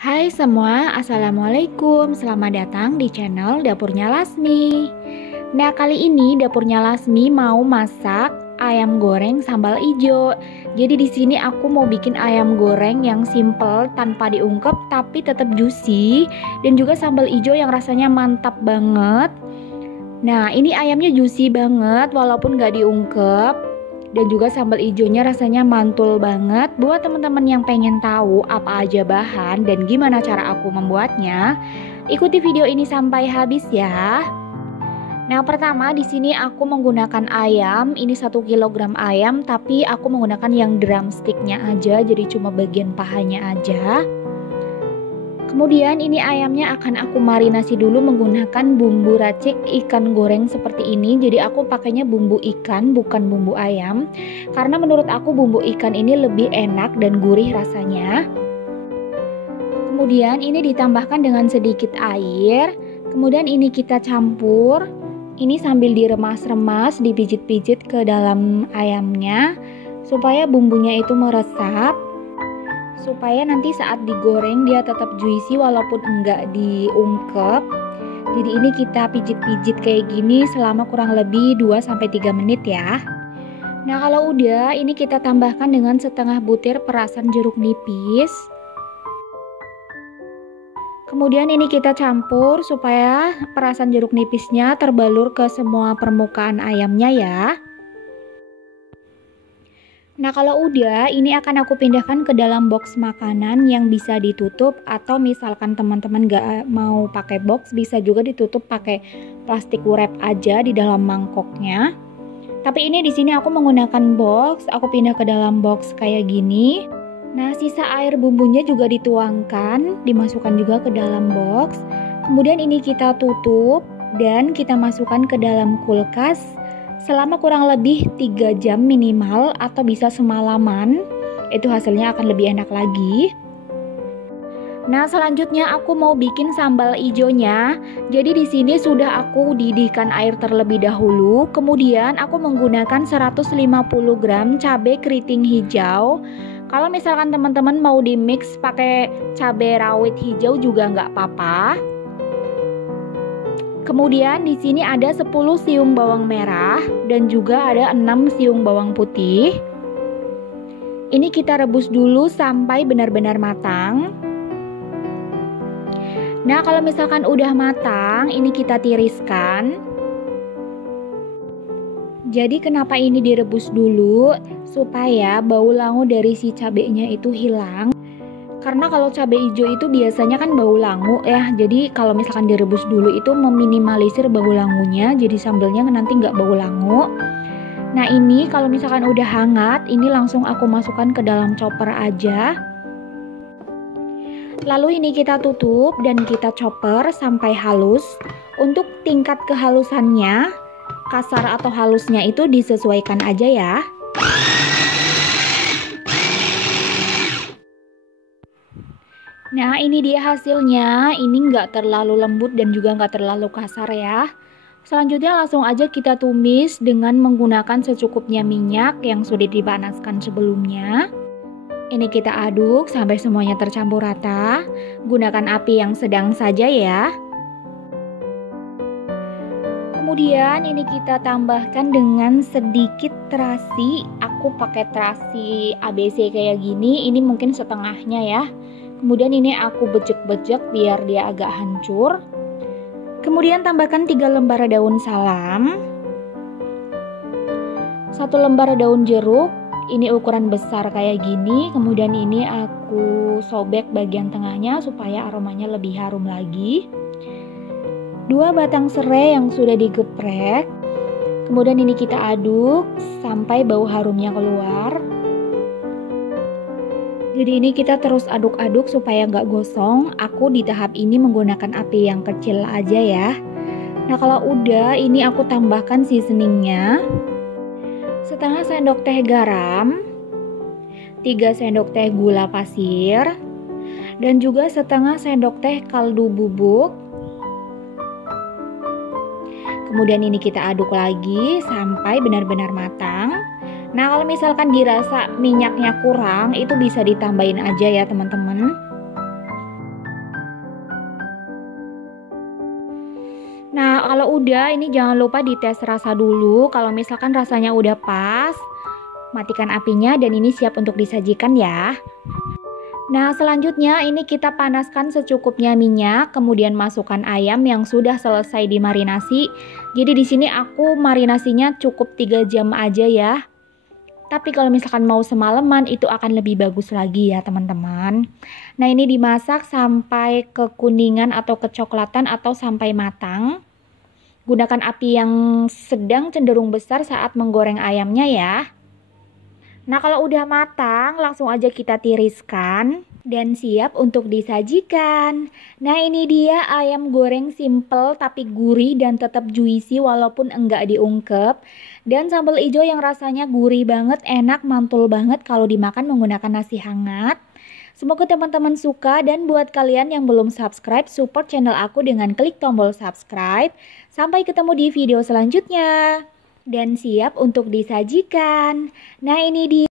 Hai semua, Assalamualaikum. Selamat datang di channel Dapurnya Lasmi. Nah, kali ini Dapurnya Lasmi mau masak ayam goreng sambal ijo. Jadi di sini aku mau bikin ayam goreng yang simple tanpa diungkep tapi tetap juicy dan juga sambal ijo yang rasanya mantap banget. Nah, ini ayamnya juicy banget walaupun gak diungkep. Dan juga sambal ijonya rasanya mantul banget. Buat teman-teman yang pengen tahu apa aja bahan dan gimana cara aku membuatnya, ikuti video ini sampai habis ya. Nah, pertama di sini aku menggunakan ayam. Ini 1 kg ayam, tapi aku menggunakan yang drumsticknya aja, jadi cuma bagian pahanya aja. Kemudian ini ayamnya akan aku marinasi dulu menggunakan bumbu racik ikan goreng seperti ini. Jadi aku pakainya bumbu ikan bukan bumbu ayam, karena menurut aku bumbu ikan ini lebih enak dan gurih rasanya. Kemudian ini ditambahkan dengan sedikit air. Kemudian ini kita campur. Ini sambil diremas-remas, dipijit-pijit ke dalam ayamnya supaya bumbunya itu meresap. Supaya nanti saat digoreng dia tetap juicy walaupun enggak diungkep. Jadi ini kita pijit-pijit kayak gini selama kurang lebih 2-3 menit ya. Nah, kalau udah ini kita tambahkan dengan setengah butir perasan jeruk nipis. Kemudian ini kita campur supaya perasan jeruk nipisnya terbalur ke semua permukaan ayamnya ya. Nah, kalau udah ini akan aku pindahkan ke dalam box makanan yang bisa ditutup, atau misalkan teman-teman gak mau pakai box bisa juga ditutup pakai plastik wrap aja di dalam mangkoknya. Tapi ini di sini aku menggunakan box, aku pindah ke dalam box kayak gini. Nah, sisa air bumbunya juga dituangkan, dimasukkan juga ke dalam box. Kemudian ini kita tutup dan kita masukkan ke dalam kulkas selama kurang lebih 3 jam minimal atau bisa semalaman. Itu hasilnya akan lebih enak lagi. Nah, selanjutnya aku mau bikin sambal ijonya. Jadi di sini sudah aku didihkan air terlebih dahulu. Kemudian aku menggunakan 150 gram cabai keriting hijau. Kalau misalkan teman-teman mau di mix pakai cabai rawit hijau juga nggak apa-apa. Kemudian di sini ada 10 siung bawang merah dan juga ada 6 siung bawang putih. Ini kita rebus dulu sampai benar-benar matang. Nah, kalau misalkan udah matang, ini kita tiriskan. Jadi kenapa ini direbus dulu? Supaya bau langu dari si cabenya itu hilang. Karena kalau cabai hijau itu biasanya kan bau langu ya. Jadi kalau misalkan direbus dulu itu meminimalisir bau langunya. Jadi sambelnya nanti nggak bau langu. Nah, ini kalau misalkan udah hangat, ini langsung aku masukkan ke dalam chopper aja. Lalu ini kita tutup dan kita chopper sampai halus. Untuk tingkat kehalusannya, kasar atau halusnya itu disesuaikan aja ya. Nah, ini dia hasilnya. Ini nggak terlalu lembut dan juga nggak terlalu kasar ya. Selanjutnya langsung aja kita tumis dengan menggunakan secukupnya minyak yang sudah dipanaskan sebelumnya. Ini kita aduk sampai semuanya tercampur rata. Gunakan api yang sedang saja ya. Kemudian ini kita tambahkan dengan sedikit terasi. Aku pakai terasi ABC kayak gini. Ini mungkin setengahnya ya. Kemudian ini aku bejek-bejek biar dia agak hancur. Kemudian tambahkan 3 lembar daun salam, 1 lembar daun jeruk. Ini ukuran besar kayak gini. Kemudian ini aku sobek bagian tengahnya supaya aromanya lebih harum lagi. 2 batang serai yang sudah digeprek. Kemudian ini kita aduk sampai bau harumnya keluar. Jadi ini kita terus aduk-aduk supaya nggak gosong. Aku di tahap ini menggunakan api yang kecil aja ya. Nah, kalau udah ini aku tambahkan seasoningnya. Setengah sendok teh garam, 3 sendok teh gula pasir, dan juga setengah sendok teh kaldu bubuk. Kemudian ini kita aduk lagi sampai benar-benar matang. Nah, kalau misalkan dirasa minyaknya kurang, itu bisa ditambahin aja ya teman-teman. Nah, kalau udah ini jangan lupa dites rasa dulu. Kalau misalkan rasanya udah pas, matikan apinya dan ini siap untuk disajikan ya. Nah, selanjutnya ini kita panaskan secukupnya minyak, kemudian masukkan ayam yang sudah selesai dimarinasi. Jadi di sini aku marinasinya cukup 3 jam aja ya. Tapi kalau misalkan mau semalaman itu akan lebih bagus lagi ya teman-teman. Nah, ini dimasak sampai kekuningan atau kecoklatan atau sampai matang. Gunakan api yang sedang cenderung besar saat menggoreng ayamnya ya. Nah, kalau udah matang, langsung aja kita tiriskan dan siap untuk disajikan. Nah, ini dia ayam goreng simple tapi gurih dan tetap juicy walaupun enggak diungkep. Dan sambal hijau yang rasanya gurih banget, enak, mantul banget kalau dimakan menggunakan nasi hangat. Semoga teman-teman suka dan buat kalian yang belum subscribe, support channel aku dengan klik tombol subscribe. Sampai ketemu di video selanjutnya. Dan siap untuk disajikan. Nah, ini dia.